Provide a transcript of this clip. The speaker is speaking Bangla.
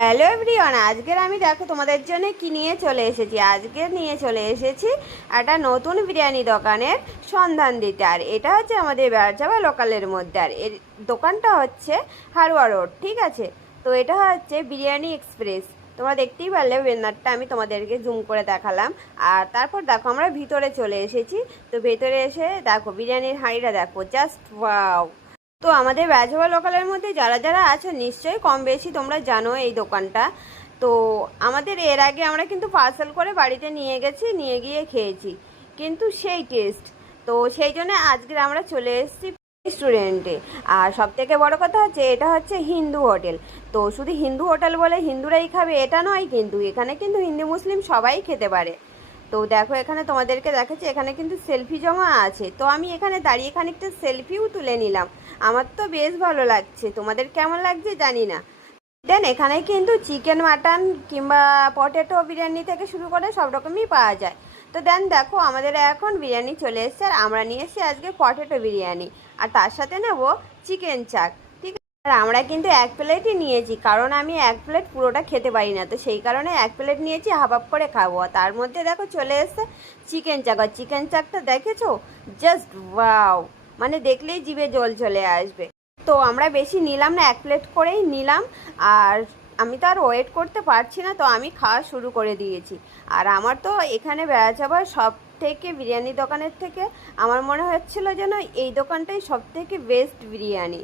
হ্যালো এভরিওয়ান, আজকের আমি দেখো তোমাদের জন্য কি নিয়ে চলে এসেছি। আজকে নিয়ে চলে এসেছি একটা নতুন বিরিয়ানি দোকানের সন্ধান দিতে। আর এটা হচ্ছে আমাদের বেড়াচাপা লোকালের মধ্যে। আর এর দোকানটা হচ্ছে হারোয়া রোড, ঠিক আছে। তো এটা হচ্ছে বিরিয়ানি এক্সপ্রেস। তোমরা দেখতেই পারলে ব্যানারটা আমি তোমাদেরকে জুম করে দেখালাম। আর তারপর দেখো আমরা ভিতরে চলে এসেছি। তো ভেতরে এসে দেখো বিরিয়ানির হাঁড়িটা দেখো, জাস্ট ওয়াও। তো আমাদের বেড়াচাপা লোকালের মধ্যে যারা যারা আছো নিশ্চয়ই কম বেশি তোমরা জানো এই দোকানটা। তো আমাদের এর আগে আমরা কিন্তু পার্সেল করে বাড়িতে নিয়ে গেছি, নিয়ে গিয়ে খেয়েছি, কিন্তু সেই টেস্ট। তো সেই জন্য আজকে আমরা চলে এসেছি রেস্টুরেন্টে। আর সব থেকে বড় কথা হচ্ছে এটা হচ্ছে হিন্দু হোটেল। তো শুধু হিন্দু হোটেল বলে হিন্দুরাই খাবে এটা নয়, কিন্তু এখানে কিন্তু হিন্দু মুসলিম সবাই খেতে পারে। তো দেখো এখানে তোমাদেরকে দেখাচ্ছি, এখানে কিন্তু সেলফি জমা আছে। তো আমি এখানে দাঁড়িয়ে খানিকটা সেলফিও তুলে নিলাম। আমার তো বেশ ভালো লাগছে, তোমাদের কেমন লাগছে জানি না। দেন এখানে কিন্তু চিকেন, মাটন কিংবা পটেটো বিরিয়ানি থেকে শুরু করে সব রকমই পাওয়া যায়। তো দেন দেখো আমাদের এখন বিরিয়ানি চলে এসছে, আর আমরা নিয়ে এসেছি আজকে পটেটো বিরিয়ানি, আর তার সাথে নেব চিকেন চাক। ঠিক আছে, আর আমরা কিন্তু এক প্লেটই নিয়েছি, কারণ আমি এক প্লেট পুরোটা খেতে পারি না। তো সেই কারণে এক প্লেট নিয়েছি, হাফ হাফ করে খাবো। আর তার মধ্যে দেখো চলে এসছে চিকেন চাক। আর চিকেন চাকটা দেখেছো, জাস্ট ওয়াও, মানে দেখলেই জিভে জল চলে আসবে। তো আমরা বেশি নিলাম না, এক প্লেট করেই নিলাম। আর আমি তো আর ওয়েট করতে পারছি না, তো আমি খাওয়া শুরু করে দিয়েছি। আর আমার তো এখানে বেড়াচাপার সব থেকে বিরিয়ানি দোকানের থেকে আমার মনে হচ্ছিল যেন এই দোকানটাই সব থেকে বেস্ট বিরিয়ানি।